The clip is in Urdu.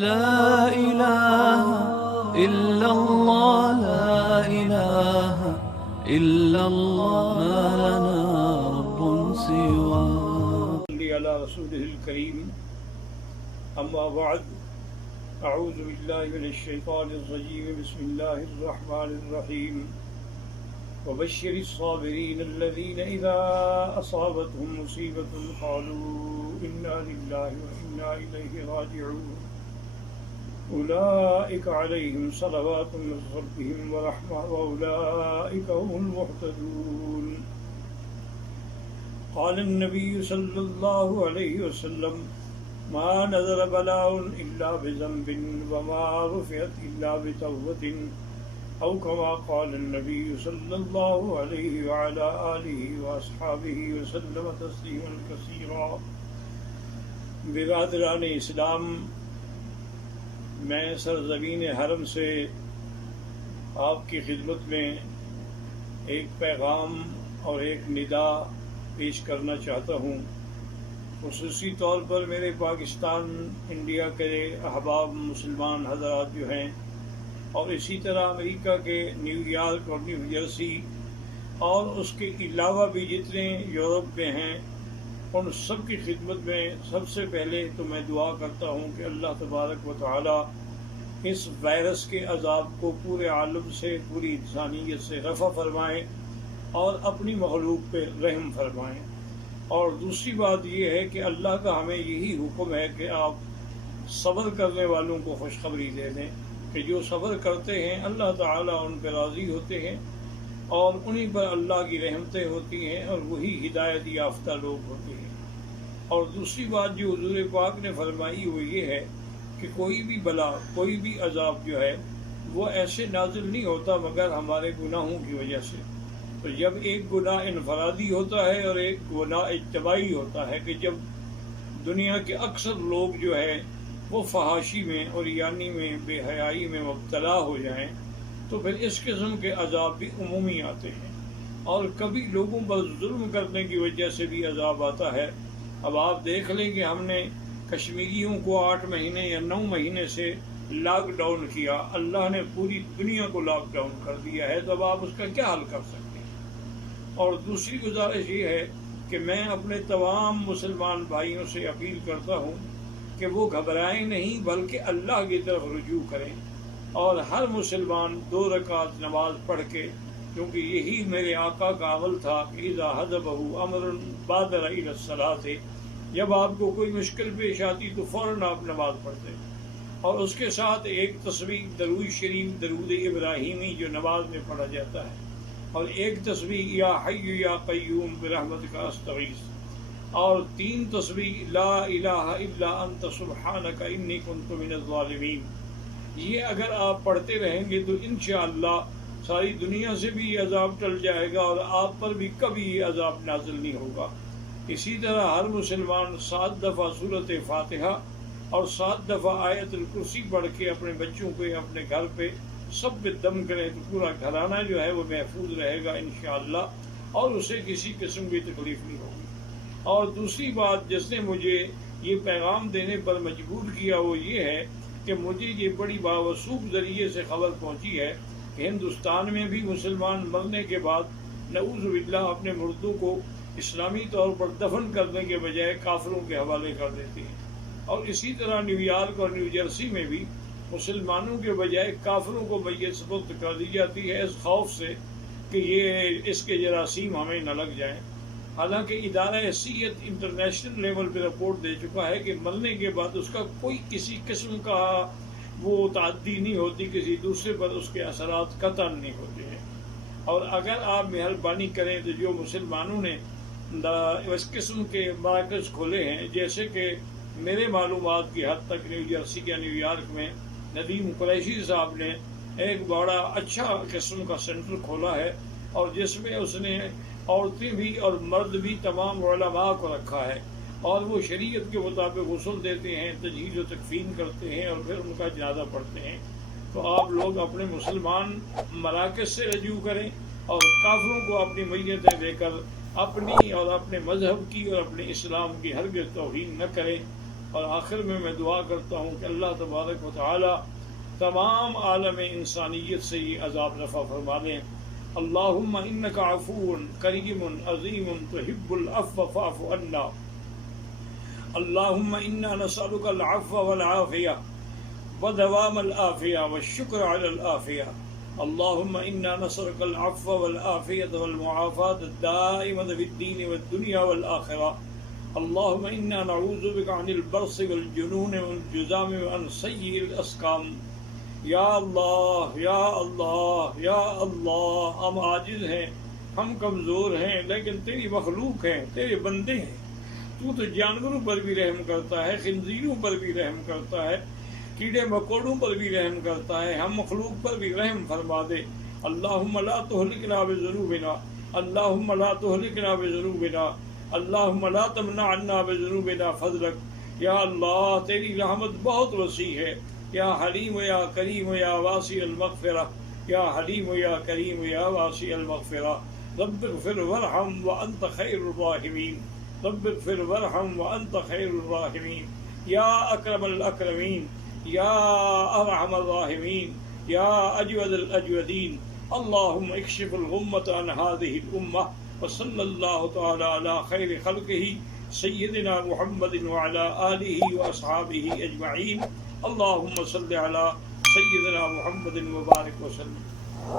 لا إله إلا الله لا إله إلا الله ما لنا رب سواه. صلی علی رسولہ الکریم. اما بعد، اعوذ باللہ من الشیطان الرجیم. بسم اللہ الرحمن الرحیم. وبشر الصابرین الذین اذا اصابتهم مصیبۃ قالوا انا للہ وانا الیہ راجعون. اولئک علیہم صلوات من ربہم ورحمہ واولئک هم المہتدون. قال النبي صلى الله عليه وسلم: ما نزل بلاء إلا بذنب وما رفعت إلا بتوبة، أو كما قال النبي صلى الله عليه وعلى آله وأصحابه وسلم تسليما كثيرا. برادران اسلام، میں سرزمین حرم سے آپ کی خدمت میں ایک پیغام اور ایک ندا پیش کرنا چاہتا ہوں. خصوصی طور پر میرے پاکستان انڈیا کے احباب مسلمان حضرات جو ہیں، اور اسی طرح امریکہ کے نیو یارک اور نیو جرسی اور اس کے علاوہ بھی جتنے یورپ میں ہیں، ان سب کی خدمت میں سب سے پہلے تو میں دعا کرتا ہوں کہ اللہ تبارک و تعالی اس وائرس کے عذاب کو پورے عالم سے، پوری انسانیت سے رفع فرمائیں اور اپنی مخلوق پہ رحم فرمائیں. اور دوسری بات یہ ہے کہ اللہ کا ہمیں یہی حکم ہے کہ آپ صبر کرنے والوں کو خوشخبری دے دیں کہ جو صبر کرتے ہیں اللہ تعالیٰ ان پہ راضی ہوتے ہیں اور انہی پر اللہ کی رحمتیں ہوتی ہیں اور وہی ہدایت یافتہ لوگ ہوتے ہیں. اور دوسری بات جو حضور پاک نے فرمائی وہ یہ ہے کہ کوئی بھی بلا، کوئی بھی عذاب جو ہے وہ ایسے نازل نہیں ہوتا مگر ہمارے گناہوں کی وجہ سے. تو جب ایک گناہ انفرادی ہوتا ہے اور ایک گناہ اجتماعی ہوتا ہے کہ جب دنیا کے اکثر لوگ جو ہے وہ فحاشی میں اور یعنی میں بے حیائی میں مبتلا ہو جائیں، تو پھر اس قسم کے عذاب بھی عمومی آتے ہیں. اور کبھی لوگوں پر ظلم کرنے کی وجہ سے بھی عذاب آتا ہے. اب آپ دیکھ لیں کہ ہم نے کشمیریوں کو 8 مہینے یا 9 مہینے سے لاک ڈاؤن کیا، اللہ نے پوری دنیا کو لاک ڈاؤن کر دیا ہے، تو اب آپ اس کا کیا حل کر سکتے ہیں؟ اور دوسری گزارش یہ ہے کہ میں اپنے تمام مسلمان بھائیوں سے اپیل کرتا ہوں کہ وہ گھبرائیں نہیں بلکہ اللہ کی طرف رجوع کریں، اور ہر مسلمان 2 رکعت نماز پڑھ کے، کیونکہ یہی میرے آقا کا عمل تھا کہ اذا حضبہ امر بادر الی الصلاۃ، جب آپ کو کوئی مشکل پیش آتی تو فوراً آپ نماز پڑھتے، اور اس کے ساتھ ایک تسبیح درود شریف، درود ابراہیمی جو نماز میں پڑھا جاتا ہے، اور ایک تسبیح یا حی یا قیوم برحمتک استغیث، اور 3 تسبیح لا الہ الا انت سبحانک انی کنت من الظالمین. یہ اگر آپ پڑھتے رہیں گے تو انشاءاللہ ساری دنیا سے بھی یہ عذاب ٹل جائے گا اور آپ پر بھی کبھی یہ عذاب نازل نہیں ہوگا. اسی طرح ہر مسلمان 7 دفعہ سورۃ فاتحہ اور 7 دفعہ آیت الکرسی پڑھ کے اپنے بچوں کو اپنے گھر پہ سب پہ دم کرے تو پورا گھرانہ جو ہے وہ محفوظ رہے گا انشاءاللہ، اور اسے کسی قسم کی تکلیف نہیں ہوگی. اور دوسری بات جس نے مجھے یہ پیغام دینے پر مجبور کیا وہ یہ ہے کہ مجھے یہ بڑی باوثوق ذریعے سے خبر پہنچی ہے کہ ہندوستان میں بھی مسلمان مرنے کے بعد نعوذ باللہ اپنے مردوں کو اسلامی طور پر دفن کرنے کے بجائے کافروں کے حوالے کر دیتے ہیں. اور اسی طرح نیو یارک اور نیو جرسی میں بھی مسلمانوں کے بجائے کافروں کو میت سپرد کر دی جاتی ہے اس خوف سے کہ یہ اس کے جراثیم ہمیں نہ لگ جائیں. حالانکہ ادارہ صحت انٹرنیشنل لیول پہ رپورٹ دے چکا ہے کہ مرنے کے بعد اس کا کوئی کسی قسم کا وہ تعدی نہیں ہوتی، کسی دوسرے پر اس کے اثرات قطعاً نہیں ہوتے ہیں. اور اگر آپ مہربانی کریں تو جو مسلمانوں نے اس قسم کے مراکز کھولے ہیں، جیسے کہ میرے معلومات کی حد تک نیو جرسی یا نیو یارک میں ندیم قریشی صاحب نے ایک بڑا اچھا قسم کا سینٹر کھولا ہے، اور جس میں اس نے عورتیں بھی اور مرد بھی تمام علماء کو رکھا ہے، اور وہ شریعت کے مطابق غسل دیتے ہیں، تجہیز و تکفین کرتے ہیں اور پھر ان کا جنازہ پڑھتے ہیں. تو آپ لوگ اپنے مسلمان مراکز سے رجوع کریں اور کافروں کو اپنی میتیں دے کر اپنی اور اپنے مذہب کی اور اپنے اسلام کی ہرگز توہین نہ کریں. اور آخر میں دعا کرتا ہوں کہ اللہ تبارک و تعالی تمام عالم انسانیت سے یہ عذاب رفع فرما دیں۔ اللہم انک عفو کریم عظیم تحب العفو فاعف عنا۔ اللہم انا نسألک العفو والعافیہ ودوام العافیہ والشکر علی العافیہ۔ اللہم انا نسألک العفو والعافیہ والمعافاة الدائمة فی الدین والدنیا والآخرہ۔ اللہم انا نعوذ بک عن البرص والجنون والجذام وعن سیء الاسقام۔ یا اللہ یا اللہ یا اللہ، ہم عاجز ہیں، ہم کمزور ہیں، لیکن تیری مخلوق ہیں، تیرے بندے ہیں۔ تو جانوروں پر بھی رحم کرتا ہے، خنزیروں پر بھی رحم کرتا ہے، کیڑے مکوڑوں پر بھی رحم کرتا ہے، ہم مخلوق پر بھی رحم فرما دے۔ اللہم لا تہلکنا بذنوبنا، اللہم لا تہلکنا بذنوبنا، اللہم لا تمنع عنا بذنوبنا فضلک۔ یا اللہ تیری رحمت بہت وسیع ہے، یا حلیم یا کریم یا واسع المغفرہ، یا حلیم یا کریم یا واسع المغفرہ۔ رب اغفر وارحم وانت خیر الراحمین، رب اغفر وارحم وانت خیر الراحمین، یا اکرم الاکرمین، یا ارحم الراحمین، یا اجود الاجودین۔ اللہم اکشف الغمۃ عن هذه الامہ، وصلی اللہ تعالی علی خیر خلقہ سیدنا محمد وعلی آلہ واصحابہ اجمعین۔ اللہم صلی علی سیدنا محمد وبارک وسلم۔